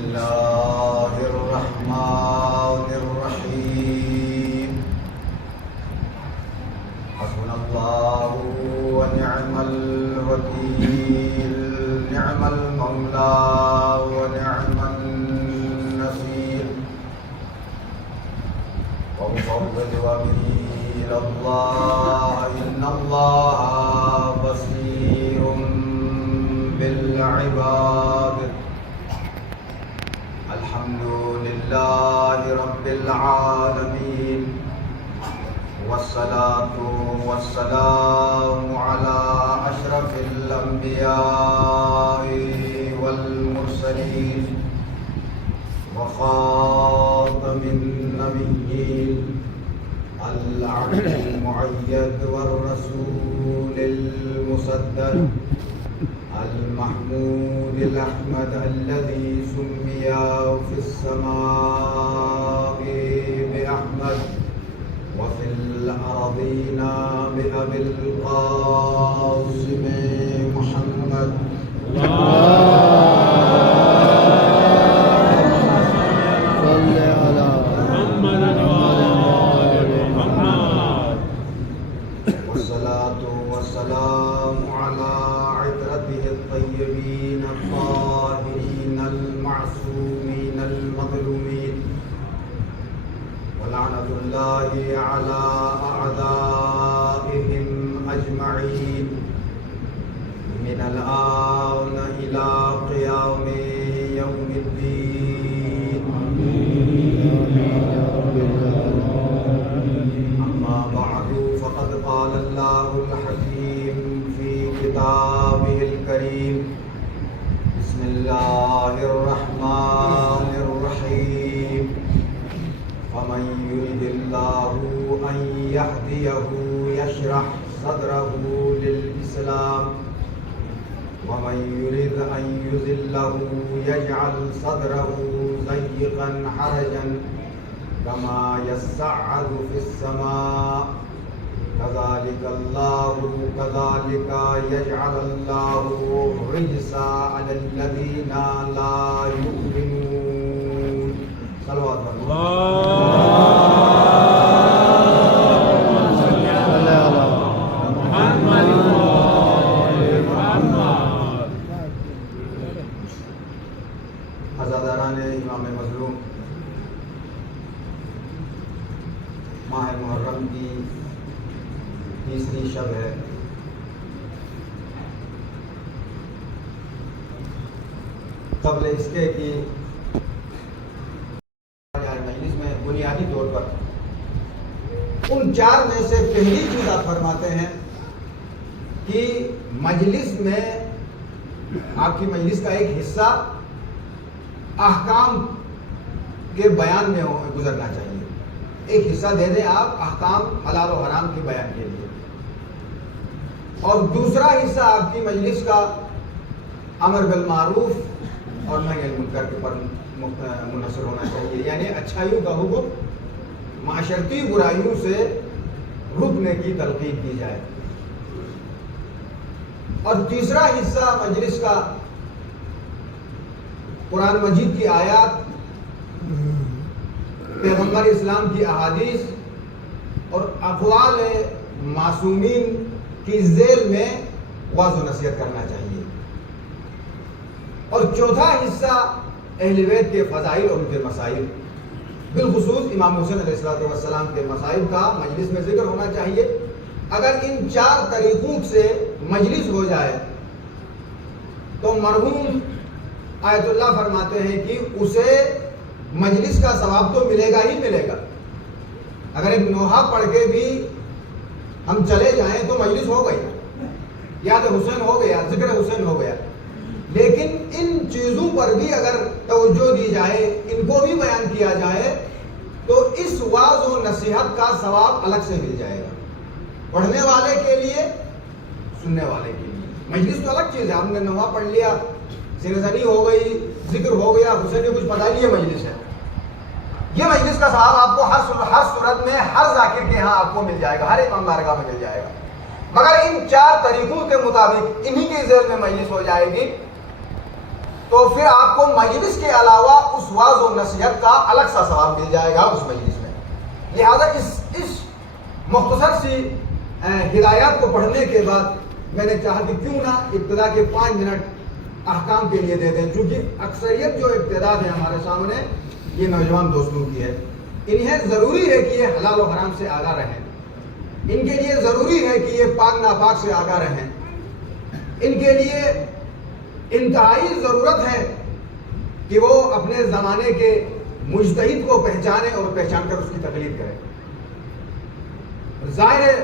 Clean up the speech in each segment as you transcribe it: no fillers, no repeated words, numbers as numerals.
الله الرحمن الرحيم حسبنا الله ونعم الوكيل نعم المولى ونعم النصير وأفوض أمري إلى الله إن الله بصير بالعباد الحمد لله رب العالمين والصلاة والسلام على أشرف الأنبياء والمرسلين وخاتم النبيين العبد المؤيد والرسول المسدد المحمود الأحمد الذي سمي في السماء بأحمد وفي الأرضين بأبي القاسم محمد والصلاة والسلام على عترته الطيبين الطاهرين المعصومين المظلومين ولعنة الله على أعدائهم أجمعين من الآن إلى قيام يوم الدين أما بعد فقد قال الله الحكيم في كتابه الكريم بسم الله الرحمن الرحيم فمن يرد الله أن يهديه يشرح صدره للإسلام ومن يرد أن يذله يجعل صدره ضيقا حرجا كما يصعد في السماء كذلك يجعل الله الرجس على الذين لا يؤمنون صلوات عزاداران امام مظلوم ماہ محرم کی تیسری شب ہے قبل اس کے کہ مجلس میں بنیادی طور پر ان چار میں سے پہلی چیز آپ فرماتے ہیں کہ مجلس میں آپ کی مجلس کا ایک حصہ احکام کے بیان میں گزرنا چاہیے. ایک حصہ دے دیں آپ احکام حلال و حرام کے بیان کے لیے اور دوسرا حصہ آپ کی مجلس کا امر بالمعروف اور نہی عن المنکر پر منحصر ہونا چاہیے, یعنی اچھائیوں کا حکم معاشرتی برائیوں سے رکنے کی تلقین کی جائے. اور تیسرا حصہ مجلس کا قرآن مجید کی آیات, پیغمبر اسلام کی احادیث اور اقوال معصومین کی ذیل میں واعظ و نصیحت کرنا چاہیے. اور چوتھا حصہ اہل بیت کے فضائل اور ان کے مسائل, بالخصوص امام حسین علیہ السلام کے مسائل کا مجلس میں ذکر ہونا چاہیے. اگر ان چار طریقوں سے مجلس ہو جائے تو مرحوم آیت اللہ فرماتے ہیں کہ اسے مجلس کا ثواب تو ملے گا ہی ملے گا. اگر ایک نوحہ پڑھ کے بھی ہم چلے جائیں تو مجلس ہو گئی, یاد حسین ہو گیا, ذکر حسین ہو گیا. لیکن ان چیزوں پر بھی اگر توجہ دی جائے, ان کو بھی بیان کیا جائے تو اس واعظ و نصیحت کا ثواب الگ سے مل جائے گا, پڑھنے والے کے لیے, سننے والے کے لیے. مجلس تو الگ چیز ہے, ہم نے نوحہ پڑھ لیا, سینسری ہو گئی, ذکر ہو گیا, حسین نے کچھ پتا ہی, یہ مجلس ہے. یہ مجلس کا ثواب آپ کو ہر صورت میں ہر ذاکر کے ہاں آپ کو مل جائے گا, ہر ایک بارگاہ میں مل جائے گا. مگر ان چار طریقوں کے مطابق انہی کے ذیل میں مجلس ہو جائے گی تو پھر آپ کو مجلس کے علاوہ اس واعظ و نصیحت کا الگ سا ثواب مل جائے گا اس مجلس میں. لہذا اس مختصر سی ہدایات کو پڑھنے کے بعد میں نے چاہا کہ کیوں نہ ابتدا کے 5 منٹ احکام کے لیے دے دیں، چونکہ اکثریت جو ابتدا ہے ہمارے سامنے یہ نوجوان دوستوں کی ہے. انہیں ضروری ہے کہ یہ حلال و حرام سے آگاہ رہیں، ان کے لیے ضروری ہے کہ یہ پاک ناپاک سے آگاہ رہیں، ان کے لیے انتہائی ضرورت ہے کہ وہ اپنے زمانے کے مجتہد کو پہچانے اور پہچان کر اس کی تقلید کریں. ظاہر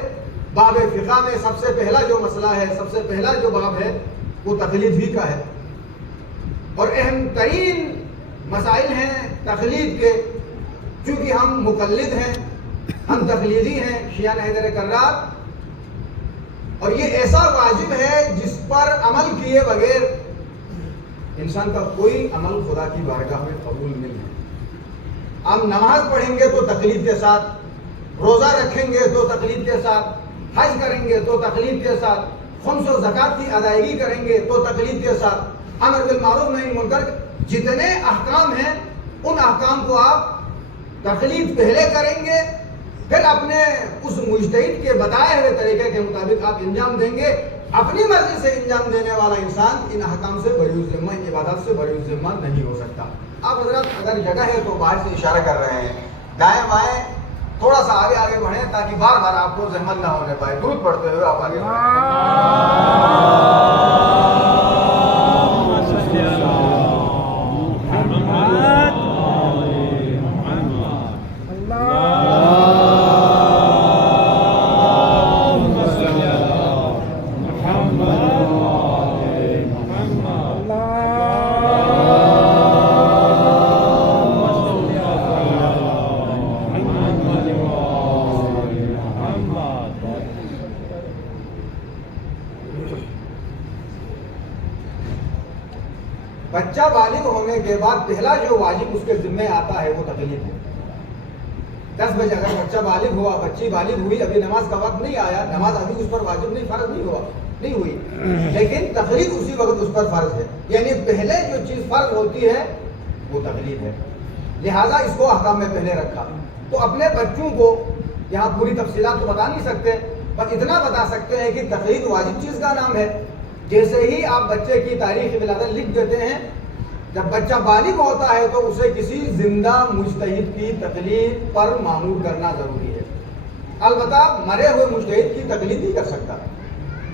باب فقہ میں سب سے پہلا جو مسئلہ ہے، سب سے پہلا جو باب ہے وہ تقلید ہی کا ہے، اور اہم ترین مسائل ہیں تقلید کے. چونکہ ہم مقلد ہیں، ہم تقلیدی ہیں شیعہ حیدر کرار، اور یہ ایسا واجب ہے جس پر عمل کیے بغیر انسان کا کوئی عمل خدا کی بارگاہ میں قبول نہیں ہے. ہم نماز پڑھیں گے تو تقلید کے ساتھ، روزہ رکھیں گے تو تقلید کے ساتھ، حج کریں گے تو تقلید کے ساتھ، خمس و زکوٰۃ کی ادائیگی کریں گے تو تقلید کے ساتھ، امر بالمعروف نہی عن المنکر، جتنے احکام ہیں ان احکام کو آپ تقلید پہلے کریں گے، پھر اپنے اس مجتہد کے بتائے ہوئے طریقے کے مطابق آپ انجام دیں گے. اپنی مرضی سے انجام دینے والا انسان ان احکام سے بری الذمہ، ان عبادات سے بری الذمہ نہیں ہو سکتا. آپ حضرات اگر جگہ ہے تو باہر سے اشارہ کر رہے ہیں، دائیں بائیں تھوڑا سا آگے بڑھیں تاکہ بار بار آپ کو زحمت نہ ہونے پائے. درود پڑھتے ہوئے آپ آگے بچہ بالغ ہونے کے بعد پہلا جو واجب اس کے ذمہ آتا ہے وہ تقلید ہے. 10 بجے اگر بچہ بالغ ہوا، بچی بالغ ہوئی، ابھی نماز کا وقت نہیں آیا، نماز ابھی اس پر واجب نہیں، فرض نہیں ہوئی، لیکن تقلید اسی وقت اس پر فرض ہے. یعنی پہلے جو چیز فرض ہوتی ہے وہ تقلید ہے. لہٰذا اس کو احکام میں پہلے رکھا. تو اپنے بچوں کو یہاں پوری تفصیلات تو بتا نہیں سکتے، پر اتنا بتا سکتے ہیں کہ تقلید واجب چیز کا نام ہے. جیسے ہی آپ بچے کی تاریخ ولادت لکھ دیتے ہیں، جب بچہ بالغ ہوتا ہے تو اسے کسی زندہ مجتہد کی تقلید پر مامور کرنا ضروری ہے. البتہ مرے ہوئے مجتہد کی تقلید نہیں کر سکتا.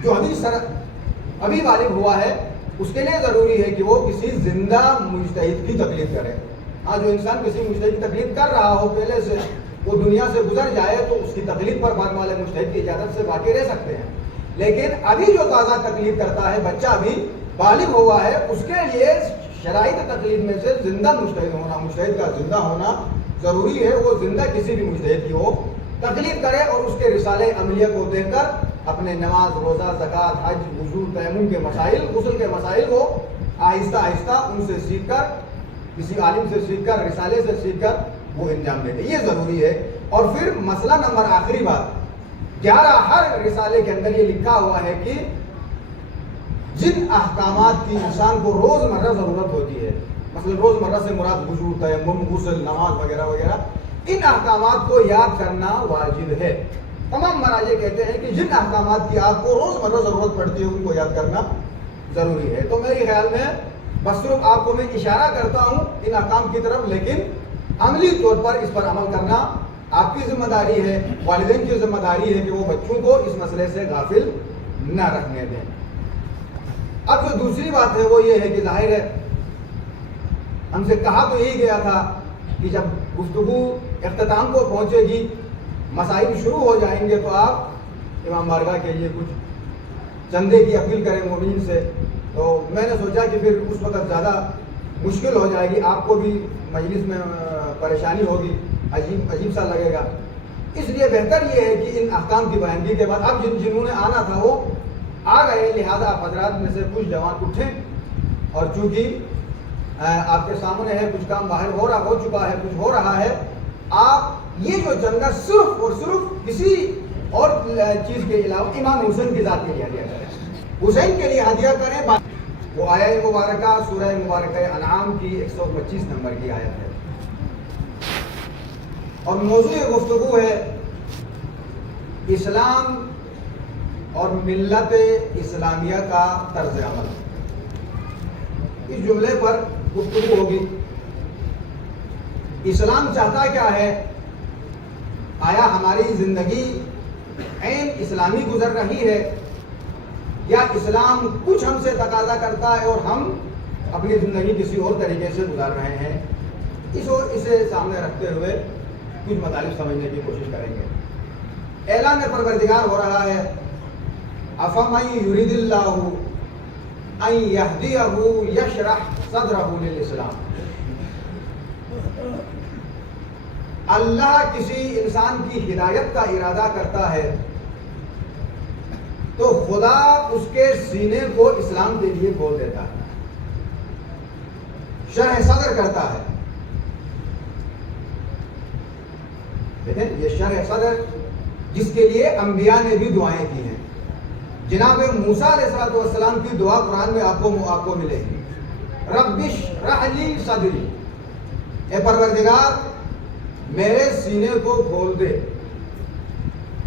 جو ابھی بالغ ہوا ہے اس کے لیے ضروری ہے کہ وہ کسی زندہ مجتہد کی تقلید کرے. ہاں، جو انسان کسی مجتہد کی تقلید کر رہا ہو پہلے سے، وہ دنیا سے گزر جائے تو اس کی تقلید پر بعد والے مجتہد کی اجازت سے باقی رہ سکتے ہیں. لیکن ابھی جو تازہ تقلید کرتا ہے، بچہ ابھی بالغ ہوا ہے، اس کے لیے شرائط تقلید میں سے زندہ مجتہد ہونا، مجتہد کا زندہ ہونا ضروری ہے. وہ زندہ کسی بھی مجتہد کی وہ تقلید کرے اور اس کے رسالے عملیہ کو دیکھ کر اپنے نماز، روزہ، زکوٰۃ، حج، وضو، تیمم کے مسائل، غسل کے مسائل کو آہستہ آہستہ ان سے سیکھ کر، کسی عالم سے سیکھ کر، رسالے سے سیکھ کر وہ انجام دے دے. یہ ضروری ہے. اور پھر مسئلہ نمبر آخری بات 11 ہر رسالے کے اندر یہ لکھا ہوا ہے کہ جن احکامات کی انسان کو روزمرہ ضرورت ہوتی ہے، مثلا روزمرہ سے مراد وضو، تیمم، غسل، نماز وغیرہ وغیرہ، ان احکامات کو یاد کرنا واجب ہے. تمام مراجع کہتے ہیں کہ جن احکامات کی آپ کو روزمرہ ضرورت پڑتی ہے ان کو یاد کرنا ضروری ہے. تو میرے خیال میں بس صرف آپ کو میں اشارہ کرتا ہوں ان احکام کی طرف، لیکن عملی طور پر اس پر عمل کرنا آپ کی ذمہ داری ہے، والدین کی ذمہ داری ہے کہ وہ بچوں کو اس مسئلے سے غافل نہ رکھنے دیں. اب جو دوسری بات ہے وہ یہ ہے کہ ظاہر ہے ہم سے کہا تو یہی گیا تھا کہ جب گفتگو اختتام کو پہنچے گی، مسائل شروع ہو جائیں گے، تو آپ امام بارگاہ کے لیے کچھ چندے کی اپیل کریں مومنین سے. تو میں نے سوچا کہ پھر اس وقت زیادہ مشکل ہو جائے گی، آپ کو بھی مجلس میں پریشانی ہوگی، عجیب سا لگے گا. اس لیے بہتر یہ ہے کہ ان احکام کی بیانگی کے بعد اب جنہوں نے آنا تھا وہ آ گئے، لہذا آپ حضرات میں سے کچھ جوان اٹھیں، اور چونکہ آپ کے سامنے ہے کچھ کام باہر ہو چکا ہے، کچھ ہو رہا ہے، آپ یہ جو چندہ صرف اور صرف کسی اور چیز کے علاوہ امام حسین کی ذات کے لیے ہدیہ کریں، حسین کے لیے ہدیہ کریں. وہ آیہ مبارکہ سورہ مبارکہ انعام کی 125 نمبر کی آیت ہے، اور موضوع گفتگو ہے اسلام اور ملت اسلامیہ کا طرز عمل۔ اس جملے پر گفتگو ہوگی۔ اسلام چاہتا کیا ہے؟ آیا ہماری زندگی عین اسلامی گزر رہی ہے، یا اسلام کچھ ہم سے تقاضا کرتا ہے اور ہم اپنی زندگی کسی اور طریقے سے گزار رہے ہیں؟ اسے سامنے رکھتے ہوئے کچھ مطالب سمجھنے کی کوشش کریں گے۔ اعلان پروردگار ہو رہا ہے افمن یرید اللہ ان یہدیہ یشرح صدرہ للاسلام۔ اللہ کسی انسان کی ہدایت کا ارادہ کرتا ہے تو خدا اس کے سینے کو اسلام کے لیے کھول دیتا ہے، شرح صدر کرتا ہے۔ دیکھیں یہ شرح صدر جس کے لیے انبیاء نے بھی دعائیں کی ہیں۔ جناب موسیٰ علیہ السلام کی دعا قرآن میں آپ کو ملے گی، رب اشرح لی صدری، اے پروردگار میرے سینے کو کھول دے۔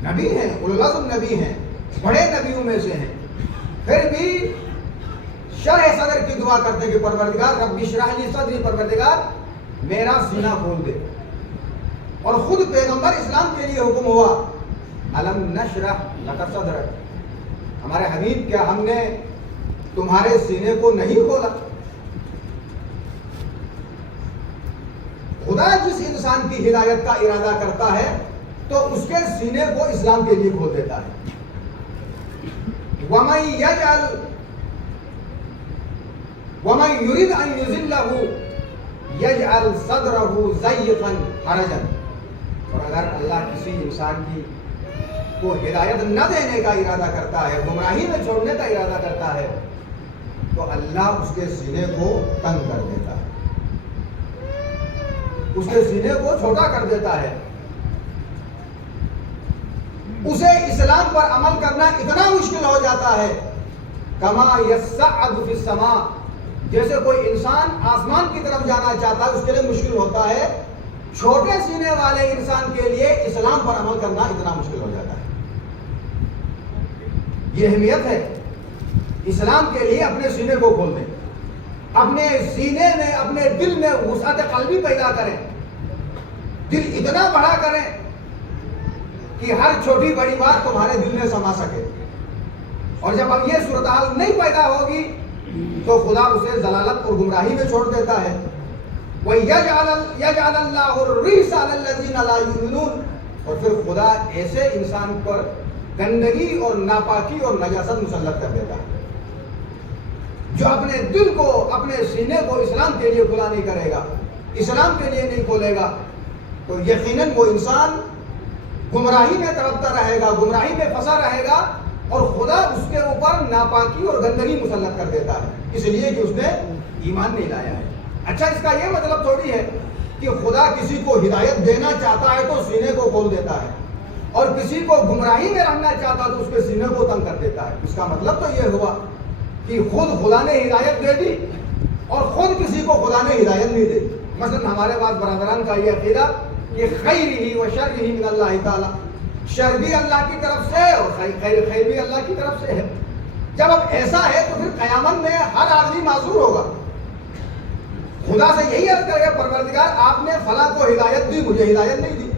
نبی ہیں، اولو العزم نبی ہیں، بڑے نبیوں میں سے ہیں، پھر بھی شرح صدر کی دعا کرتے کہ پروردگار رب اشرح لی صدری، پروردگار میرا سینہ کھول دے۔ اور خود پیغمبر اسلام کے لیے حکم ہوا الم نشرح لک صدرک، ہمارے حبیب کیا ہم نے تمہارے سینے کو نہیں کھولا؟ خدا جس انسان کی ہدایت کا ارادہ کرتا ہے تو اس کے سینے کو اسلام کے لیے کھول دیتا ہے۔ وَمَن يُرِدْ أَن يُضِلَّهُ يَجْعَلْ صَدْرَهُ ضَيِّقًا حَرَجًا، اور اگر اللہ کسی انسان کو ہدایت نہ دینے کا ارادہ کرتا ہے، گمراہی میں چھوڑنے کا ارادہ کرتا ہے، تو اللہ اس کے سینے کو تنگ کر دیتا ہے، اس کے سینے کو چھوٹا کر دیتا ہے۔ اسے اسلام پر عمل کرنا اتنا مشکل ہو جاتا ہے کما یصعد فی السماء، جیسے کوئی انسان آسمان کی طرف جانا چاہتا ہے اس کے لیے مشکل ہوتا ہے، چھوٹے سینے والے انسان کے لیے اسلام پر عمل کرنا اتنا مشکل ہو جاتا ہے۔ یہ اہمیت ہے اسلام کے لیے اپنے سینے کو کھول دیں، اپنے سینے میں اپنے دل میں وسعت قلبی پیدا کریں، دل اتنا بڑا کریں کہ ہر چھوٹی بڑی بات تمہارے دل میں سما سکے۔ اور جب اب یہ صورتحال نہیں پیدا ہوگی تو خدا اسے ضلالت اور گمراہی میں چھوڑ دیتا ہے۔ وَيَجْعَلَ اللَّهُ الرِّجْسَ عَلَى الَّذِينَ لَا يُؤْمِنُونَ، اور پھر خدا ایسے انسان پر گندگی اور ناپاکی اور نجاست مسلط کر دیتا ہے جو اپنے دل کو اپنے سینے کو اسلام کے لیے کھلا نہیں کرے گا، اسلام کے لیے نہیں کھولے گا، تو یقیناً وہ انسان گمراہی میں تڑپتا رہے گا، گمراہی میں پھنسا رہے گا، اور خدا اس کے اوپر ناپاکی اور گندگی مسلط کر دیتا ہے، اس لیے کہ اس نے ایمان نہیں لایا ہے۔ اچھا، اس کا یہ مطلب تھوڑی ہے کہ خدا کسی کو ہدایت دینا چاہتا ہے تو سینے کو کھول دیتا ہے، اور کسی کو گمراہی میں رہنا چاہتا تو اس کے سینے کو تنگ کر دیتا ہے۔ اس کا مطلب تو یہ ہوا کہ خود خدا نے ہدایت دے دی اور خود کسی کو خدا نے ہدایت نہیں دے دی۔ مثلا ہمارے پاس برادران کا یہ عقیدہ کہ خیر ہی و شر ہی من اللہ تعالیٰ، شر بھی اللہ کی طرف سے اور خیر بھی اللہ کی طرف سے ہے۔ جب اب ایسا ہے تو پھر قیامت میں ہر آدمی معذور ہوگا، خدا سے یہی عرض کرے گا پروردگار آپ نے فلاں کو ہدایت دی، مجھے ہدایت نہیں دی،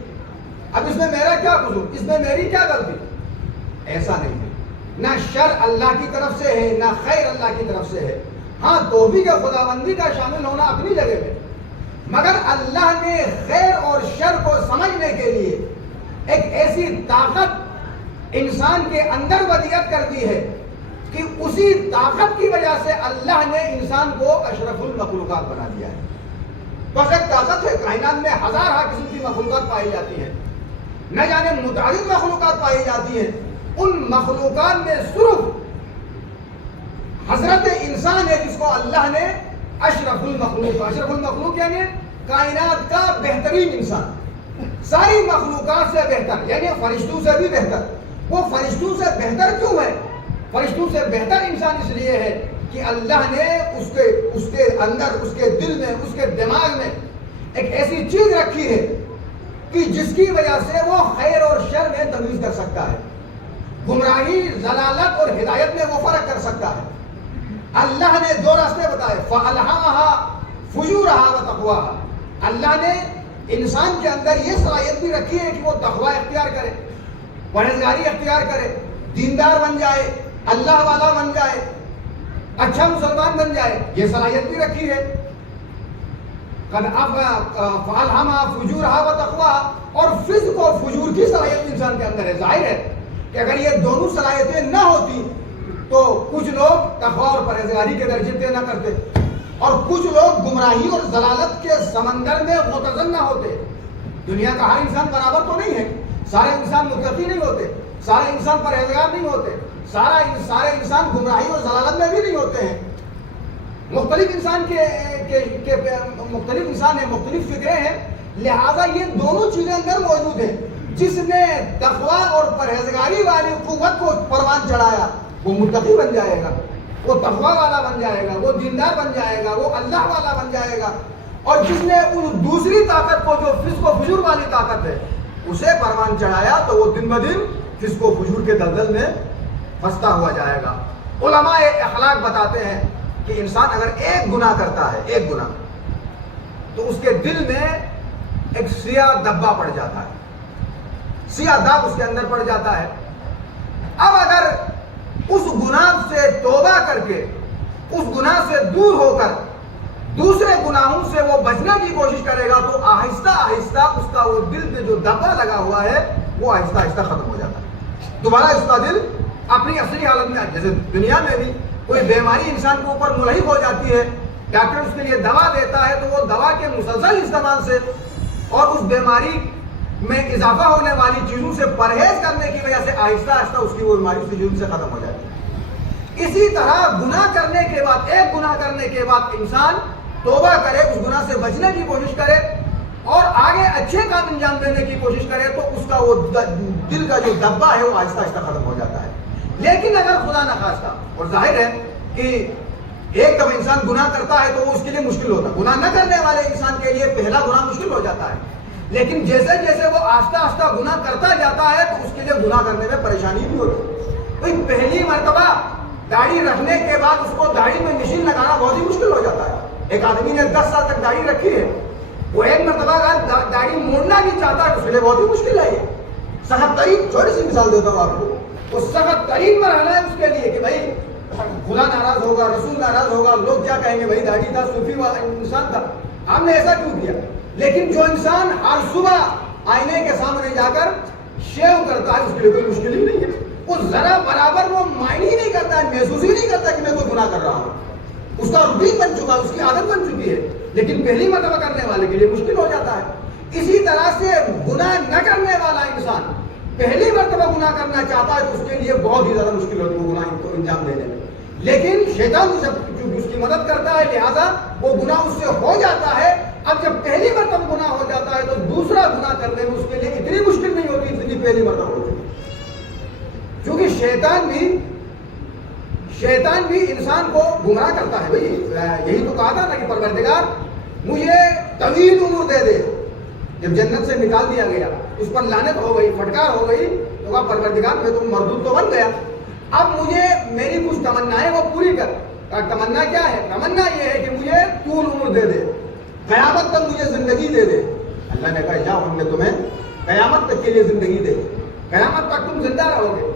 اب اس میں میرا کیا قصور، اس میں میری کیا غلطی؟ ایسا نہیں ہے، نہ شر اللہ کی طرف سے ہے نہ خیر اللہ کی طرف سے ہے۔ ہاں توفیق خداوندی کا شامل ہونا اپنی جگہ پہ، مگر اللہ نے خیر اور شر کو سمجھنے کے لیے ایک ایسی طاقت انسان کے اندر ودیعت کر دی ہے کہ اسی طاقت کی وجہ سے اللہ نے انسان کو اشرف المخلوقات بنا دیا ہے۔ بس ایک طاقت ہے، کائنات میں ہزارہ قسم کی مخلوقات پائی جاتی ہیں، نہ جانے متعدد مخلوقات پائی جاتی ہیں، ان مخلوقات میں صرف حضرت انسان ہے جس کو اللہ نے اشرف المخلوق یعنی کائنات کا بہترین انسان، ساری مخلوقات سے بہتر، یعنی فرشتوں سے بھی بہتر۔ وہ فرشتوں سے بہتر کیوں ہے؟ فرشتوں سے بہتر انسان اس لیے ہے کہ اللہ نے اس کے اندر، اس کے دل میں، اس کے دماغ میں ایک ایسی چیز رکھی ہے کہ جس کی وجہ سے وہ خیر اور شر میں تمیز کر سکتا ہے، گمراہی، ضلالت اور ہدایت میں وہ فرق کر سکتا ہے۔ اللہ نے دو راستے بتائے، فَأَلْهَمَهَا فُجُورَهَا وَتَقْوَاهَا۔ اللہ نے انسان کے اندر یہ صلاحیت بھی رکھی ہے کہ وہ تقوی اختیار کرے، پرہیزگاری اختیار کرے، دیندار بن جائے، اللہ والا بن جائے، اچھا مسلمان بن جائے، یہ صلاحیت بھی رکھی ہے۔ فَأَلْهَمَهَا فُجُورَهَا وَتَقْوَاهَا، اور فسق و فجور کی صلاحیت انسان کے اندر ہے۔ ظاہر ہے کہ اگر یہ دونوں صلاحیتیں نہ ہوتی تو کچھ لوگ تقوی اور پرہیزگاری کے درجے طے نہ کرتے، اور کچھ لوگ گمراہی اور ضلالت کے سمندر میں متزن نہ ہوتے۔ دنیا کا ہر انسان برابر تو نہیں ہے، سارے انسان متقی نہیں ہوتے، سارے انسان پرہیزگار نہیں ہوتے، سارے انسان گمراہی اور ضلالت میں بھی نہیں ہوتے ہیں۔ مختلف انسان مختلف انسان ہیں، مختلف فکریں ہیں، لہذا یہ دونوں چیزیں اندر موجود ہیں۔ جس نے تقوی اور پرہیزگاری والی قوت کو پروان چڑھایا وہ متقی بن جائے گا، وہ تقوی والا بن جائے گا، وہ دیندار بن جائے گا، وہ اللہ والا بن جائے گا۔ اور جس نے ان دوسری طاقت کو، جو فسق و فجور والی طاقت ہے، اسے پروان چڑھایا تو وہ دن بدن فسق و فجور کے دلدل میں پھنستا ہوا جائے گا۔ علماء اخلاق بتاتے ہیں کہ انسان اگر ایک گناہ کرتا ہے، ایک گناہ، تو اس کے دل میں ایک سیاہ دبا پڑ جاتا ہے، سیاہ داغ اس کے اندر پڑ جاتا ہے۔ اب اگر اس گناہ سے توبہ کر کے، اس گناہ سے دور ہو کر دوسرے گناہوں سے وہ بچنے کی کوشش کرے گا تو آہستہ آہستہ اس کا وہ دل میں جو دبا لگا ہوا ہے وہ آہستہ آہستہ ختم ہو جاتا ہے، دوبارہ اس کا دل اپنی اصلی حالت میں۔ جیسے دنیا میں بھی کوئی بیماری انسان کے اوپر ملحق ہو جاتی ہے، ڈاکٹر اس کے لیے دوا دیتا ہے تو وہ دوا کے مسلسل استعمال سے اور اس بیماری میں اضافہ ہونے والی چیزوں سے پرہیز کرنے کی وجہ سے آہستہ آہستہ اس کی وہ بیماری سے جلد سے ختم ہو جاتی ہے۔ اسی طرح گناہ کرنے کے بعد، ایک گناہ کرنے کے بعد انسان توبہ کرے، اس گناہ سے بچنے کی کوشش کرے اور آگے اچھے کام انجام دینے کی کوشش کرے تو اس کا وہ دل کا جو دبا ہے وہ آہستہ آہستہ ختم ہو جاتا ہے۔ لیکن اگر خدا نخواستہ، اور ظاہر ہے کہ ایک دفعہ انسان گناہ کرتا ہے تو وہ اس کے لیے مشکل ہوتا ہے، گناہ نہ کرنے والے انسان کے لیے پہلا گناہ مشکل ہو جاتا ہے، لیکن جیسے جیسے وہ آہستہ آہستہ گناہ کرتا جاتا ہے تو اس کے لیے گناہ کرنے میں پریشانی بھی ہوتی ہے۔ پہلی مرتبہ داڑھی رکھنے کے بعد اس کو داڑھی میں نشان لگانا بہت ہی مشکل ہو جاتا ہے۔ ایک آدمی نے 10 سال تک داڑھی رکھی ہے، وہ ایک مرتبہ داڑھی موڑنا بھی چاہتا ہے، اس کے لیے بہت ہی مشکل ہے۔ یہ سخت ترین، چھوٹی سی مثال دیتا ہوں آپ کو، وہ سخت ترین مرحلہ ہے اس کے لیے کہ بھائی خدا ناراض ہوگا، رسول ناراض ہوگا، لوگ کیا کہیں گے، بھائی داڑھی تھا، صوفی والا انسان تھا، ہم نے ایسا کیوں کیا؟ لیکن جو انسان ہر صبح آئینے کے سامنے جا کر شیو کرتا ہے اس کے لیے کوئی مشکل ہی نہیں ہے، وہ ذرا برابر وہ مائنڈ ہی نہیں کرتا ہے، محسوس ہی نہیں کرتا کہ میں کوئی گناہ کر رہا ہوں، اس کا روٹین بن چکا، اس کی عادت بن چکی ہے۔ لیکن پہلی مرتبہ کرنے والے کے لیے مشکل ہو جاتا ہے۔ اسی طرح سے گناہ نہ کرنے والا انسان پہلی مرتبہ گناہ کرنا چاہتا ہے تو اس کے لیے بہت ہی زیادہ مشکل ہوتی ہے وہ گناہ کو انجام دینے میں، لیکن شیطان اس کی مدد کرتا ہے، لہذا وہ گناہ اس سے ہو جاتا ہے۔ اب جب پہلی مرتبہ گناہ ہو جاتا ہے تو دوسرا گناہ کرنے میں اس کے لیے اتنی مشکل نہیں ہوتی جتنی پہلی مرتبہ ہوتی ہے، کیونکہ شیطان بھی انسان کو گمراہ کرتا ہے۔ بھائی یہی تو کہا تھا نا کہ پروردگار مجھے طویل عمر دے دے، جب جنت سے نکال دیا گیا، اس پر لعنت ہو گئی، پھٹکار ہو گئی، تو کہا پروردگار میں تو مردود تو بن گیا، اب مجھے میری کچھ تمنائیں وہ پوری کر۔ تمنا کیا ہے؟ تمنا یہ ہے کہ مجھے طول عمر دے دے، قیامت تک مجھے زندگی دے دے۔ اللہ نے کہا جاؤ، ہم نے تمہیں قیامت تک کے لیے زندگی دے دی، قیامت تک تم زندہ رہو گے۔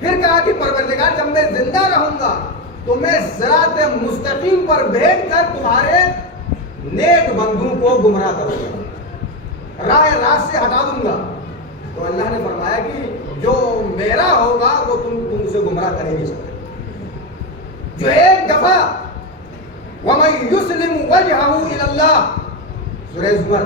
پھر کہا کہ پروردگار جب میں زندہ رہوں گا تو میں صراط مستقیم پر بیٹھ کر تمہارے نیک بندوں کو گمراہ کروں گا، راہ راست سے ہٹا دوں گا۔ تو اللہ نے فرمایا کہ جو میرا ہوگا وہ تم اسے گمراہ کر ہی نہیں سکتے۔ جو ایک دفعہ وَمَن يُسْلِمْ وَجْهَهُ إِلَى اللَّهِ، سورہ زمر،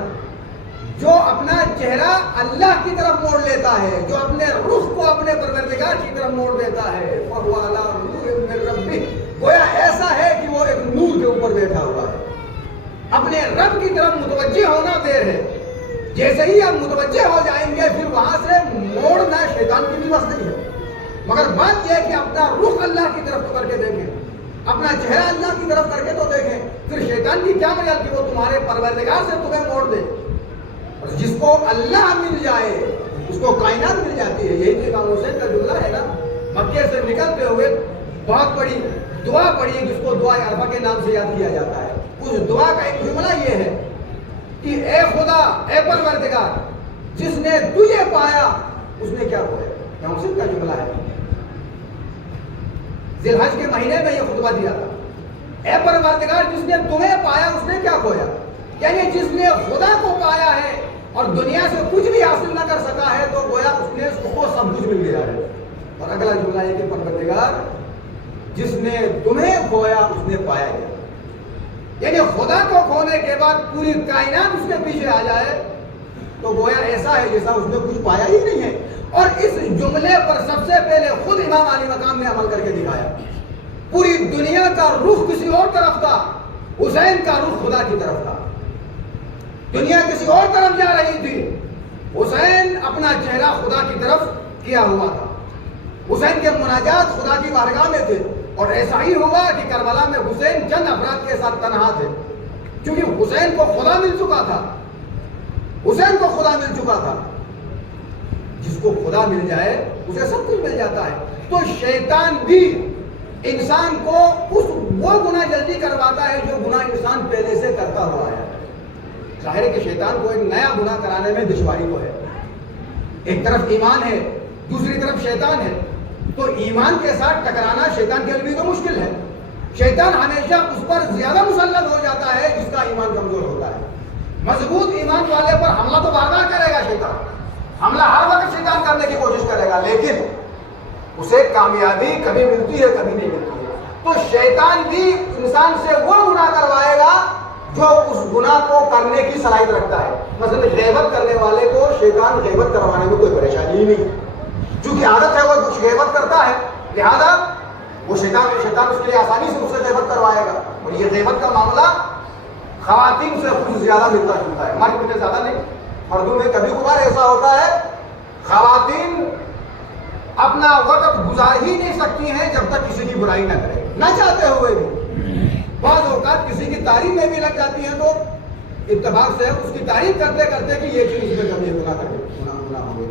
جو اپنا چہرہ اللہ کی طرف موڑ لیتا ہے، جو اپنے رخ کو اپنے پروردگار کی طرف موڑ دیتا ہے، فَهُوَ عَلَىٰ نُورٍ مِّن رَّبِّهِ، گویا ایسا ہے کہ وہ ایک نور کے اوپر بیٹھا ہوا ہے۔ اپنے رب کی طرف متوجہ ہونا دیر ہے، جیسے ہی آپ متوجہ ہو جائیں گے پھر وہاں سے موڑنا شیطان کی بھی بس نہیں ہے، مگر بات یہ ہے کہ اپنا رخ اللہ کی طرف کر کے دیکھیں، اپنا چہرہ اللہ کی طرف کر کے تو دیکھیں. پھر شیطان کی کیا مجال کہ وہ تمہارے پروردگار سے تمہیں موڑ دے. اور جس کو اللہ مل جائے اس کو کائنات مل جاتی ہے. یہی تو امام حسین کا جملہ ہے نا. مکے سے نکلتے ہوئے بہت بڑی دعا پڑھی جس کو دعا عرفہ کے نام سے یاد کیا جاتا ہے. اس دعا کا ایک جملہ یہ ہے کہ اے خدا اے پروردگار جس نے تجھے پایا اس نے کیا کھویا. امام حسین کا جملہ ہے. ذی الحج کے مہینے میں یہ خطبہ دیا تھا. اے پروردگار جس نے تمہیں پایا اس نے کیا کھویا. یعنی جس نے خدا کو پایا ہے اور دنیا سے کچھ بھی حاصل نہ کر سکا ہے تو گویا اس نے اس کو سب کچھ مل گیا ہے. اور اگلا جملہ ہے کہ پروردگار جس نے تمہیں کھویا اس نے پایا گیا. یعنی خدا کو کھونے کے بعد پوری کائنات اس کے پیچھے آ جائے تو گویا ایسا ہے جیسا اس نے کچھ پایا ہی نہیں ہے. اور اس جملے پر سب سے پہلے خود امام علی مقام نے عمل کر کے دکھایا. پوری دنیا کا رخ کسی اور طرف تھا, حسین کا رخ خدا کی طرف تھا. دنیا کسی اور طرف جا رہی تھی, حسین اپنا چہرہ خدا کی طرف کیا ہوا تھا. حسین کے مناجات خدا کی بارگاہ میں تھے. اور ایسا ہی ہوا کہ کربلا میں حسین چند افراد کے ساتھ تنہا تھے کیونکہ حسین کو خدا مل چکا تھا. حسین کو خدا مل چکا تھا. جس کو خدا مل جائے اسے سب کچھ مل جاتا ہے. تو شیطان بھی انسان کو وہ گناہ جلدی کرواتا ہے جو گناہ انسان پہلے سے کرتا ہوا ہے. ظاہر ہے کہ شیطان کو ایک نیا گناہ کرانے میں دشواری تو ہے. ایک طرف ایمان ہے, دوسری طرف شیطان ہے. تو ایمان کے ساتھ ٹکرانا شیطان کے لیے تو مشکل ہے. شیطان ہمیشہ اس پر زیادہ مسلط ہو جاتا ہے جس کا ایمان کمزور ہوتا ہے. مضبوط ایمان والے پر حملہ تو بار بار کرے گا شیطان, حملہ ہر وقت شیطان کرنے کی کوشش کرے گا, لیکن اسے کامیابی کبھی ملتی ہے کبھی نہیں ملتی ہے. تو شیطان بھی انسان سے وہ گناہ کروائے گا جو اس گناہ کو کرنے کی صلاحیت رکھتا ہے. مثلا غیبت کرنے والے کو شیطان غیبت کروانے میں کوئی پریشانی ہی نہیں, چونکہ عادت ہے وہ کچھ غیبت کرتا ہے, لہذا وہ شیطان اس کے لیے آسانی سے اس سے غیبت کروائے گا. اور یہ غیبت کا معاملہ خواتین سے کچھ زیادہ ملتا جلتا ہے, ہمارے اتنے زیادہ نہیں. مردوں میں کبھی کبھار ایسا ہوتا ہے خواتین اپنا وقت گزار ہی نہیں سکتی ہیں جب تک کسی کی برائی نہ کرے, نہ چاہتے ہوئے بھی. بعض اوقات کسی کی تعریف میں بھی لگ جاتی ہیں تو اتفاق سے اس کی تعریف کرتے کرتے کہ یہ چیز اس میں کبھی گناہ ہو گئی.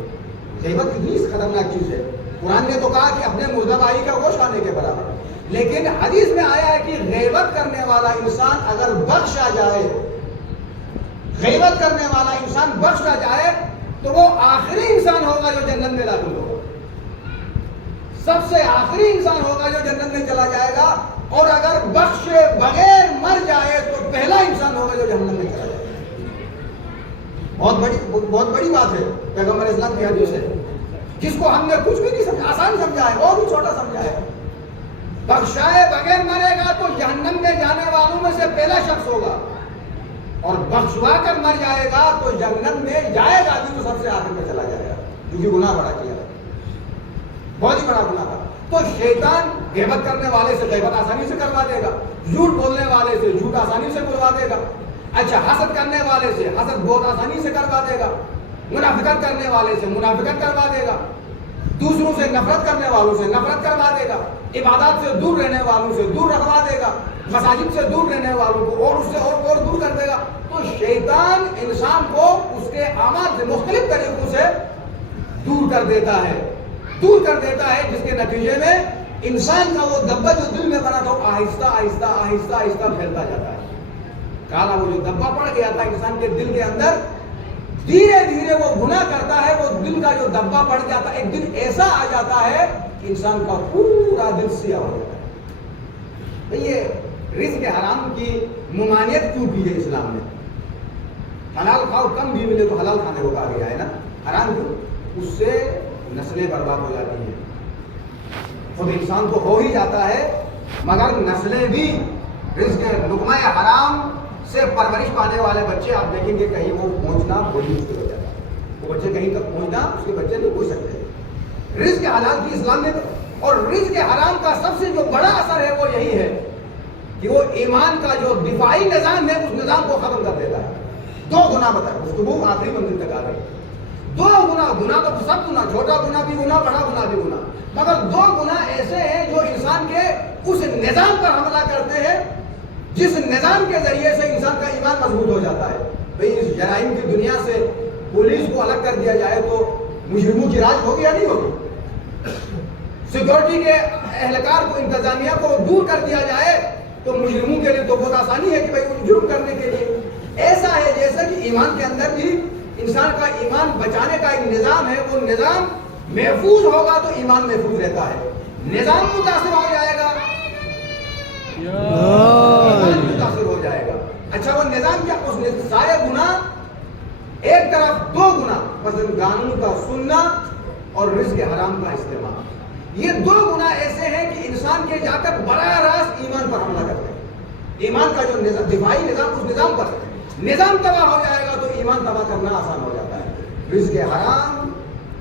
غیبت کتنی خطرناک چیز ہے. قرآن نے تو کہا کہ اپنے مردہ بھائی کا گوشت کھانے کے برابر, لیکن حدیث میں آیا ہے کہ غیبت کرنے والا انسان اگر بخشا جائے, غیبت کرنے والا انسان بخشا جائے تو وہ آخری انسان ہوگا جو جنت میں داخل ہوگا. سب سے آخری انسان ہوگا جو جنت میں چلا جائے گا. اور اگر بخشے بغیر مر جائے تو پہلا انسان ہوگا جو جہنم میں چلا جائے گا. بہت بڑی بات ہے. پیغمبر اسلام کی حدیث ہے جس کو ہم نے کچھ بھی نہیں سمجھا, آسان سمجھا ہے, اور بھی چھوٹا سمجھا ہے. بخشائے بغیر مرے گا تو جہنم میں جانے والوں میں سے پہلا شخص ہوگا, اور بخشوا کر مر جائے گا تو جنت میں جائے گا بھی تو سب سے آخر میں چلا جائے گا, کیونکہ گناہ بڑا کیا ہے, بہت ہی بڑا گناہ تھا. تو شیطان غیبت کرنے والے سے غیبت آسانی سے کروا دے گا, جھوٹ بولنے والے سے جھوٹ آسانی سے بلوا دے گا, اچھا حسد کرنے والے سے حسد بہت آسانی سے کروا دے گا, منافقت کرنے والے سے منافقت کروا دے گا, دوسروں سے نفرت کرنے والوں سے نفرت کروا دے گا, عبادات سے دور رہنے والوں سے دور رکھوا دے گا, مساجد سے دور رہنے والوں کو اور اس سے اور دور کر دے گا. تو شیطان انسان کو اس کے اعمال سے مختلف طریقوں سے دور کر دیتا ہے, جس کے نتیجے میں انسان کا وہ دبا جو دل میں بنا تھا آہستہ آہستہ پھیلتا جاتا ہے. کالا وہ جو دبا پڑ گیا تھا انسان کے دل کے اندر, دھیرے دھیرے وہ گناہ کرتا ہے, وہ دل کا جو دبا پڑ جاتا ہے ایک دن ایسا آ جاتا ہے کہ انسان کا پورا دل سیاہ ہو جاتا ہے. یہ رزق حرام کی ممانعت کیوں کی ہے اسلام نے؟ حلال کھاؤ, کم بھی ملے تو حلال کھانے کو کہا گیا ہے نا, حرام کیوں؟ اس سے نسلیں برباد ہو جاتی ہیں. خود انسان تو ہو ہی جاتا ہے مگر نسلیں بھی رزق لقمہ حرام سے پرورش پانے والے بچے آپ دیکھیں گے کہیں وہ پہنچنا بڑی مشکل ہو جاتا ہے. وہ بچے کہیں تک پہنچنا اس کے بچے نہیں پہنچ سکتے. رزق حلال کی اسلام نے, اور رزق حرام کا سب سے جو بڑا اثر ہے وہ یہی ہے کہ وہ ایمان کا جو دفاعی نظام ہے اس نظام کو ختم کر دیتا ہے. دو گنا بتایا, گفتگو آخری منزل تک آ گئی. دو گناہ، گناہ تو سب گناہ، چھوٹا گناہ بھی گناہ، بڑا گناہ بھی گناہ، مگر دو گناہ ایسے ہیں جو انسان کے اس نظام پر حملہ کرتے ہیں جس نظام کے ذریعے سے انسان کا ایمان مضبوط ہو جاتا ہے۔ بھئی اس جرائم کی دنیا سے پولیس کو الگ کر دیا جائے تو مجرموں کی راج ہوگی یا نہیں ہوگی؟ سیکورٹی کے اہلکار کو، انتظامیہ کو دور کر دیا جائے تو مجرموں کے لیے تو بہت آسانی ہے کہ بھئی وہ جرم کرنے کے لیے۔ ایسا ہے جیسا کہ ایمان کے اندر بھی انسان کا ایمان بچانے کا ایک نظام ہے، وہ نظام محفوظ ہوگا تو ایمان محفوظ رہتا ہے۔ نظام متاثر ہو جائے گا، ایمان متاثر ہو جائے گا۔ اچھا وہ نظام کیا؟ اس سارے گناہ ایک طرف، دو گناہ مثلا قانون کا سننا اور رزق حرام کا استعمال، یہ دو گناہ ایسے ہیں کہ انسان کے جا کر براہ راست ایمان پر حملہ کرتے ہیں۔ ایمان کا جو نظام، دفاعی نظام، اس نظام پر نظام تباہ ہو جائے گا تو ایمان تباہ کرنا آسان ہو جاتا ہے۔ رزق حرام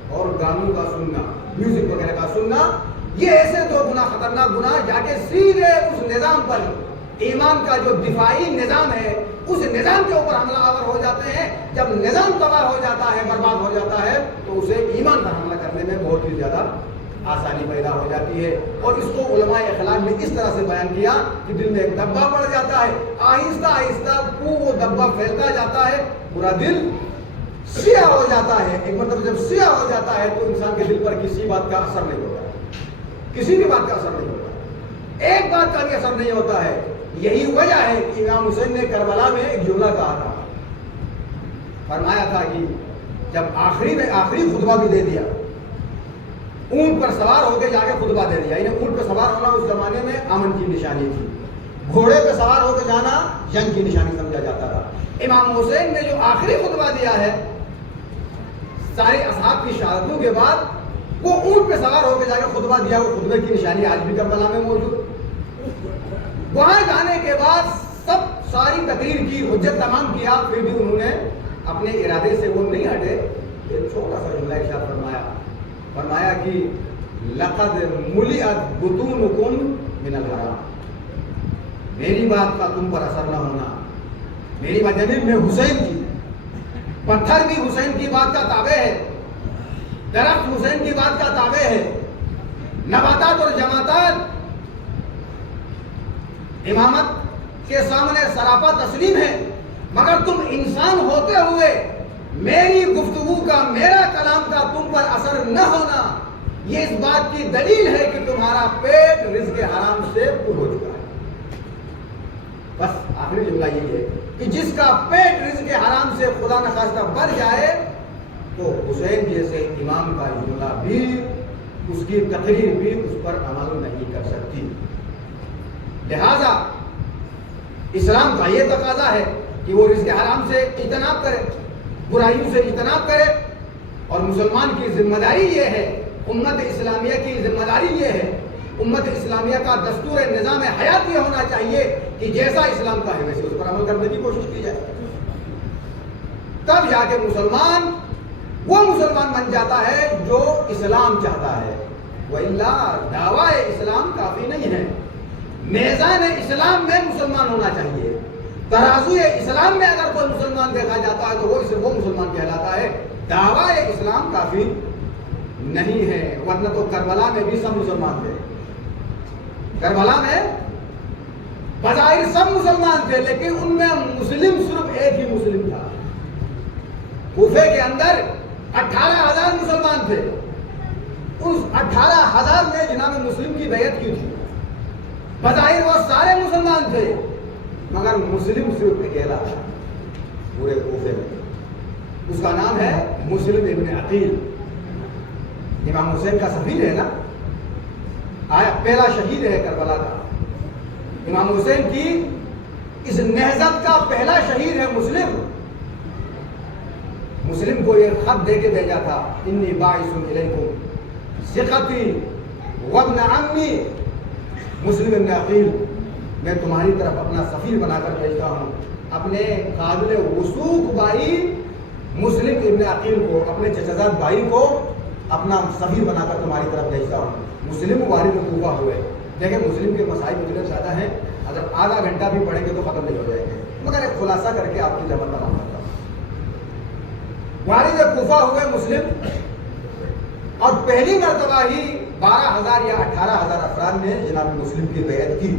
اور قانون کا سننا، میوزک وغیرہ کا سننا، یہ ایسے دو گناہ، خطرناک گناہ جا کے سیدھے اس نظام پر، ایمان کا جو دفاعی نظام ہے اس نظام کے اوپر حملہ آور ہو جاتے ہیں۔ جب نظام تباہ ہو جاتا ہے، برباد ہو جاتا ہے تو اسے ایمان پر حملہ کرنے میں بہت ہی زیادہ آسانی پیدا ہو جاتی ہے۔ اور اس کو علماء اخلاق نے اس طرح سے بیان کیا کہ دل میں ایک دبا پڑ جاتا ہے، آہستہ آہستہ وہ دبا پھیلتا جاتا ہے، پورا دل سیاہ ہو جاتا ہے۔ ایک مطلب جب سیاہ ہو جاتا ہے تو انسان کے دل پر کسی بات کا اثر نہیں ہوتا، کسی بھی بات کا اثر نہیں ہوتا، ایک بات کا بھی اثر نہیں ہوتا ہے۔ یہی وجہ ہے کہ امام حسین نے کربلا میں ایک جملہ کہا تھا، فرمایا تھا کہ جب آخری خطبہ بھی دے دیا، اونٹ پر سوار ہو کے جا کے خطبہ دے دیا، یعنی اونٹ پہ سوار ہونا اس زمانے میں امن کی نشانی تھی، گھوڑے پہ سوار ہو کے جانا جنگ کی نشانی سمجھا جاتا تھا۔ امام حسین نے جو آخری خطبہ دیا ہے سارے اصحاب کی شہادتوں کے بعد، وہ اونٹ پہ سوار ہو کے جا کے خطبہ دیا، وہ خطبے کی نشانی آج بھی کربلا میں موجود۔ وہاں جانے کے بعد سب ساری تقریر کی، حجت تمام کیا، پھر بھی انہوں نے اپنے ارادے سے وہ نہیں ہٹے۔ ایک چھوٹا سا جملہ ارشاد فرمایا کہ لقد ملئت بطونکم من الحرام، میری بات کا تم پر اثر نہ ہونا، میری بات یعنی میں حسین کی، پتھر بھی حسین کی بات کا تابع ہے، درخت حسین کی بات کا تابع ہے، نباتات اور جماعتات امامت کے سامنے سراپا تسلیم ہے، مگر تم انسان ہوتے ہوئے میری گفتگو کا، میرا کلام کا تم پر اثر نہ ہونا، یہ اس بات کی دلیل ہے کہ تمہارا پیٹ رزق حرام سے پر ہو چکا ہے۔ بس آخری جملہ یہی ہے کہ جس کا پیٹ رزق حرام سے خدا نخواستہ بھر جائے تو حسین جیسے امام کا جملہ بھی، اس کی تقریر بھی اس پر عمل نہیں کر سکتی۔ لہذا اسلام کا یہ تقاضا ہے کہ وہ رزق حرام سے اجتناب کرے، برائیوں سے اجتناب کرے، اور مسلمان کی ذمہ داری یہ ہے، امت اسلامیہ کی ذمہ داری یہ ہے، امت اسلامیہ کا دستور نظام حیات یہ ہونا چاہیے کہ جیسا اسلام کا ہے ویسے اس پر عمل کرنے کی کوشش کی جائے، تب جا کے مسلمان وہ مسلمان بن جاتا ہے جو اسلام چاہتا ہے۔ وَإِلَّا دعویٰ اسلام کافی نہیں ہے، میزان اسلام میں مسلمان ہونا چاہیے، ترازو اسلام میں اگر کوئی مسلمان دیکھا جاتا ہے تو وہ مسلمان کہلاتا ہے، دعویٰ اسلام کافی نہیں ہے، ورنہ تو کربلا میں بھی سب مسلمان تھے، کربلا میں بظاہر سب مسلمان تھے لیکن ان میں مسلم صرف ایک ہی مسلم تھا۔ کوفے کے اندر 18,000 مسلمان تھے، اس 18,000 میں جناب مسلم کی بیعت کی تھی، بظاہر وہ سارے مسلمان تھے مگر مسلم صرف اکیلا تھا پورے کوفے میں، اس کا نام ہے مسلم ابن عقیل، امام حسین کا سفیر ہے نا، آیا پہلا شہید ہے کربلا کا، امام حسین کی اس نہضت کا پہلا شہید ہے مسلم۔ مسلم کو یہ خط دے کے بھیجا تھا، انی باعث الیکم ثقتی وابن عمی مسلم ابن عقیل، میں تمہاری طرف اپنا سفیر بنا کر بھیجتا ہوں، اپنے قابل وثوق بھائی مسلم ابن عقیل کو، اپنے چچازاد بھائی کو اپنا سفیر بنا کر تمہاری طرف بھیجتا ہوں۔ مسلم والد کوفہ ہوئے، دیکھیں مسلم کے مسائل اتنے زیادہ ہیں، اگر آدھا گھنٹہ بھی پڑھیں گے تو ختم نہیں ہو جائیں گے، مگر ایک خلاصہ کر کے آپ کی جمع تمام کرتا ہوں۔ والد کوفہ ہوئے مسلم، اور پہلی مرتبہ ہی 12,000 یا 18,000 افراد نے جناب مسلم کی بیعت کی۔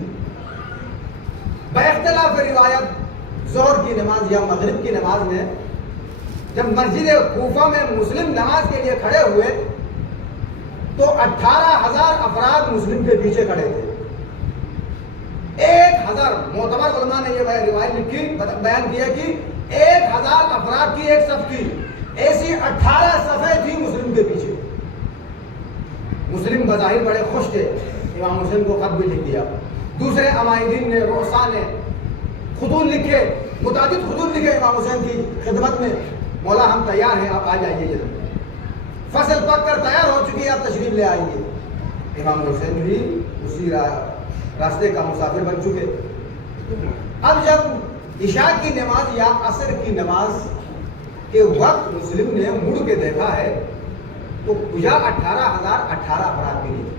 باختلاف روایت ظہر کی نماز یا مغرب کی نماز میں جب مسجد کوفہ میں مسلم نماز کے لیے کھڑے ہوئے تو 18,000 افراد مسلم کے پیچھے کھڑے تھے۔ 1,000 معتبر علماء نے یہ روایت لکھی، بیان کیا کہ 1,000 افراد کی ایک صف تھی، ایسی 18 صفیں تھی مسلم کے پیچھے۔ مسلم بظاہر بڑے خوش تھے، امام حسین کو خط بھی لکھ دیا۔ دوسرے عمائدین نے، رؤساء نے خطوط لکھے، متعدد خطوط لکھے امام حسین کی خدمت میں، مولا ہم تیار ہیں، آپ آ جائیے جلد، فصل پک کر تیار ہو چکی ہے، آپ تشریف لے آئیے۔ امام حسین بھی اسی راستے کا مسافر بن چکے۔ اب جب عشاء کی نماز یا عصر کی نماز کے وقت مسلم نے مڑ کے دیکھا ہے تو پوجا 18,000 افراد کے لیے،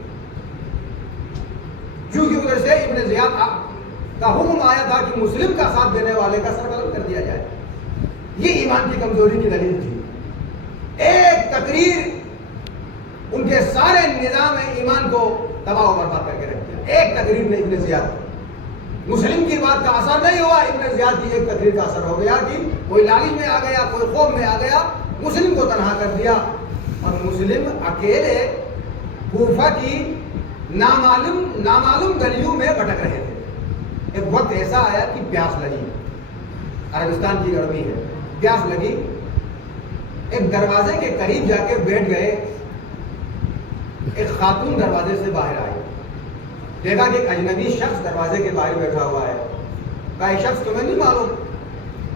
کیونکہ ادھر سے ابن زیاد کا حکم آیا تھا کہ مسلم کا ساتھ دینے والے کا سر قلم کر دیا جائے۔ یہ ایمان کی کمزوری کی دلیل تھی۔ ایک تقریر ان کے سارے نظام ایمان کو تباہ و برباد کر کے رکھ دیا۔ ایک تقریر نے ابن زیاد، مسلم کی بات کا اثر نہیں ہوا، ابن زیاد کی ایک تقریر کا اثر ہو گیا کہ کوئی لالچ میں آ گیا، کوئی خوف میں آ گیا، مسلم کو تنہا کر دیا، اور مسلم اکیلے کوفہ کی نامعلوم گلیوں میں بھٹک رہے تھے۔ ایک وقت ایسا آیا کہ پیاس لگی، عربستان کی گرمی ہے، پیاس لگی، ایک دروازے کے قریب جا کے بیٹھ گئے۔ ایک خاتون دروازے سے باہر آئی، دیکھا کہ ایک اجنبی شخص دروازے کے باہر بیٹھا ہوا ہے۔ کہا یہ شخص تمہیں نہیں معلوم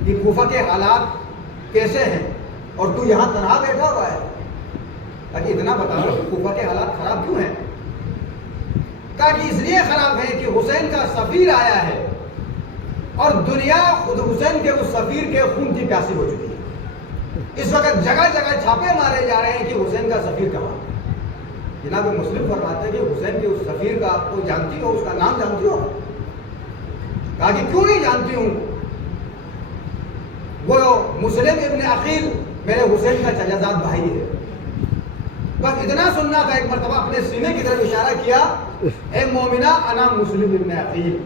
کہ کوفہ کے حالات کیسے ہیں اور تو یہاں تنہا بیٹھا ہوا ہے؟ کہا کہ اتنا بتا دو کہ کوفہ کے حالات خراب کیوں ہیں؟ کہا کہ اس لیے خراب ہے کہ حسین کا سفیر آیا ہے اور دنیا خود حسین کے اس سفیر کے خون کی پیاسی ہو چکی ہے۔ اس وقت جگہ جگہ چھاپے مارے جا رہے ہیں کہ حسین کا سفیر کہاں؟ جناب مسلم فرماتے ہیں کہ حسین کے اس سفیر کا کوئی جانتی ہو، اس کا نام جانتی ہو؟ کہا کہ کیوں نہیں جانتی ہوں، وہ مسلم ابن عقیل میرے حسین کا چچازاد بھائی ہے۔ بس اتنا سننا تھا۔ ایک مرتبہ اپنے سینے کی طرف اشارہ کیا، اے مومنہ انا مسلم ابن عقیل،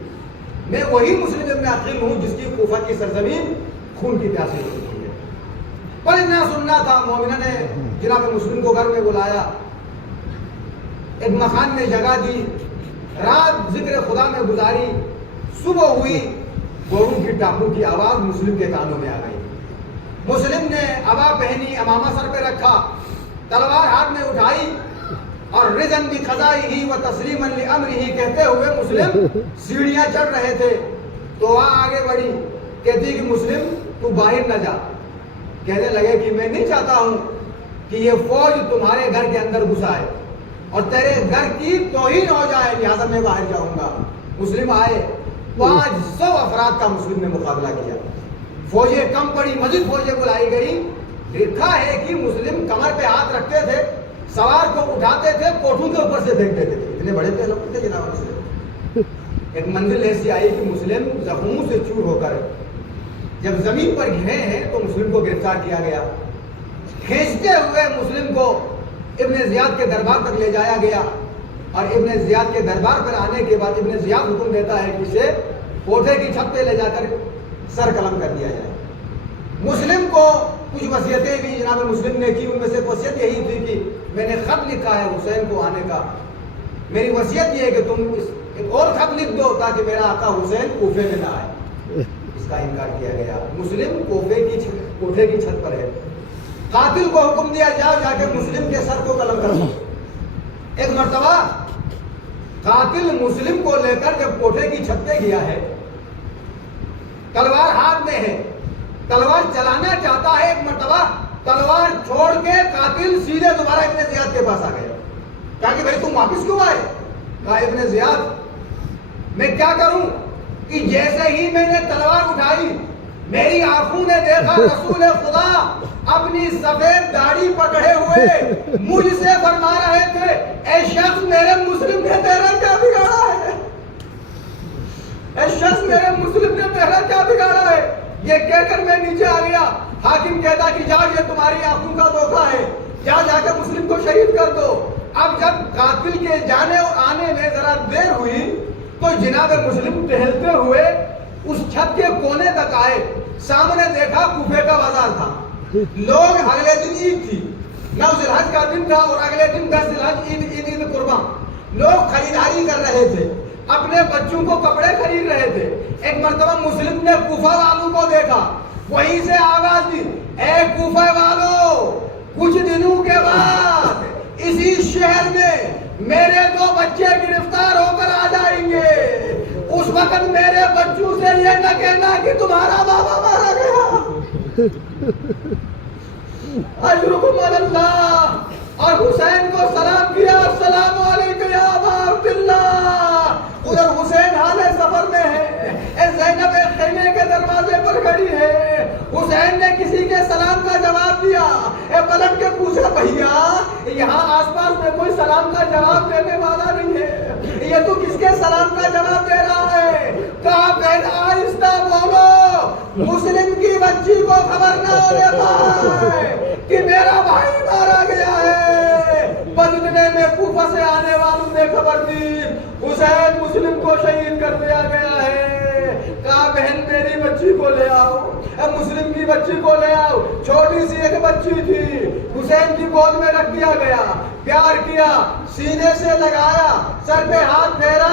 میں وہی مسلم ابن عقیل ہوں جس کی کوفہ کی سرزمین خون کی پیاسی ہو چکی ہے۔ پر اتنا سننا تھا، مومنہ نے جناب مسلم کو گھر میں بلایا، ایک مکان میں جگہ دی، رات ذکر خدا میں گزاری، صبح ہوئی، گوروں کی ٹاپو کی آواز مسلم کے کانوں میں آ گئی۔ مسلم نے عبا پہنی، امامہ سر پہ رکھا، تلوار ہاتھ میں اٹھائی، اور رضن بقضائہ و تسلیما لامرہ کہتے ہوئے مسلم سیڑھیاں چڑھ رہے تھے تو وہاں آگے بڑھی، کہتی کہ مسلم تو باہر نہ جا۔ کہنے لگے کہ میں نہیں چاہتا ہوں کہ یہ فوج تمہارے گھر کے اندر گھسائے اور تیرے گھر کی توہین ہو جائے، لہٰذا میں باہر جاؤں گا۔ مسلم آئے، 500 افراد کا مسلم نے مقابلہ کیا۔ فوجیں کم پڑی، مزید فوجیں بلائی گئی۔ لکھا ہے کہ مسلم کمر پہ ہاتھ رکھتے تھے، سوار کو اٹھاتے تھے، کوٹھوں کے اوپر سے پھینک دیتے تھے، اتنے بڑے پہلوان تھے جناب مسلم۔ ایک منزل ایسی آئی کہ مسلم زخموں سے چور ہو کر جب زمین پر گرے ہیں تو مسلم کو گرفتار کیا گیا۔ کھینچتے ہوئے مسلم کو ابن زیاد کے دربار تک لے جایا گیا، اور ابن زیاد کے دربار پر آنے کے بعد ابن زیاد حکم دیتا ہے کہ اسے کوٹھے کی چھت پہ لے جا کر سر قلم کر دیا جائے۔ مسلم کو کچھ وصیتیں بھی جناب مسلم نے کی، ان میں سے وصیت یہی تھی کہ میں نے خط لکھا ہے حسین کو آنے کا، میری وصیت یہ ہے کہ تم ایک اور خط لکھ دو تاکہ میرا آقا حسین کوفے میں نہ آئے۔ اس کا انکار کیا گیا۔ مسلم کوٹھے کی چھت پر ہے، قاتل کو حکم دیا جاؤ جا کے مسلم کے سر کو قلم کر دو۔ ایک مرتبہ قاتل مسلم کو لے کر جب کوٹھے کی چھت پہ گیا ہے، تلوار ہاتھ میں ہے، تلوار چلانا چاہتا ہے، ایک مرتبہ تلوار چھوڑ کے قاتل سیدھے دوبارہ ابن زیاد کے پاس آ گیا۔ کہا کہ بھائی تم واپس کیوں آئے؟ کہا ابن زیاد میں کیا کروں کہ جیسے ہی میں نے تلوار اٹھائی میری آنکھوں نے دیکھا رسول خدا اپنی سفید داڑھی پکڑے ہوئے مجھ سے فرما رہے تھے، اے شخص میرے مسلم نے تیرا کیا بگاڑا ہے، اے شخص میرے مسلم نے تیرا کیا بگاڑا ہے۔ یہ کہہ کر میں نیچے آ گیا، حاکم کہتا کہ جا یہ تمہاری آنکھوں کا دھوکہ ہے، جا کے مسلم کو شہید کر دو۔ اب جب قاتل کے جانے اور آنے میں ذرا دیر ہوئی تو جناب مسلم ٹہلتے ہوئے اس چھت کے کونے تک آئے، سامنے دیکھا کوفے کا بازار تھا، لوگ اگلے دن عید تھی، 9 ذی الحج کا دن تھا اور اگلے دن 10 ذی الحج عید قربان، لوگ خریداری کر رہے تھے، اپنے بچوں کو کپڑے خرید رہے تھے۔ ایک مرتبہ مسلم نے کوفہ والوں کو دیکھا، وہیں سے آواز دی، اے کوفہ والو، کچھ دنوں کے بعد اسی شہر میں میرے 2 بچے گرفتار ہو کر آ جائیں گے، اس وقت میرے بچوں سے یہ نہ کہنا کہ تمہارا بابا مارا گیا۔ اجرکم اللہ، اور حسین کو سلام کیا، السلام علیکم یا ابا عبداللہ۔ ادھر حسین حال سفر میں ہے، زینب خیمے کے دروازے پر کھڑی ہے، حسین نے کسی کے سلام کا جواب دیا، پلٹ کے پوچھا بھیا یہاں آس پاس میں کوئی سلام کا جواب دینے والا نہیں ہے، یہ تو کس کے سلام کا جواب دے رہا ہے؟ کہا بہن آہستہ بولو، مسلم کی بچی کو خبر نہ ہونے پائے کہ میرا بھائی مارا گیا ہے۔ بدلنے میں کوفہ سے آنے والوں نے خبر دی، حسین مسلم کو شہید کر دیا گیا ہے۔ کہا بہن میری بچی کو لے آؤ، مسلم کی بچی کو لے آؤ، چھوٹی سی ایک بچی تھی، حسین کی گود میں رکھ دیا گیا، پیار کیا، سینے سے لگایا، سر پہ ہاتھ پھیرا۔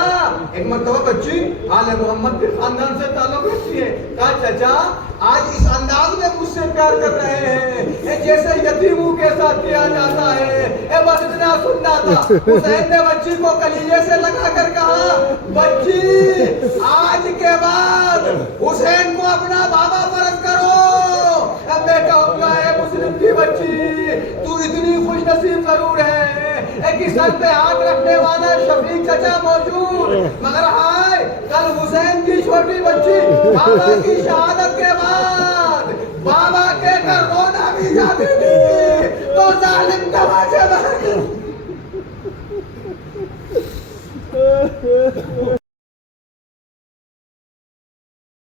ایک مرتبہ بچی آل محمد کے خاندان سے تعلق رکھتی ہے، کہا چچا آج اس انداز میں مجھ سے پیار کر رہے ہیں جیسے یتیموں کے ساتھ کیا جاتا ہے، بس اتنا سننا تھا۔ حسین نے بچی کو کلیجے سے لگا کر کہا بچی آج کے بعد حسین کو اپنا بابا فرض کرو۔ اب میں کہوں گا اے مسلم کی بچی تو اتنی خوش نصیب ضرور ہے کہ سر پہ ہاتھ رکھنے والا شفیق چچا موجود، مگر ہائے کل حسین کی چھوٹی بچی بابا کی شہادت کے بعد بابا کے گھر رونا بھی جاتی تھی تو ظالم تماشے باہر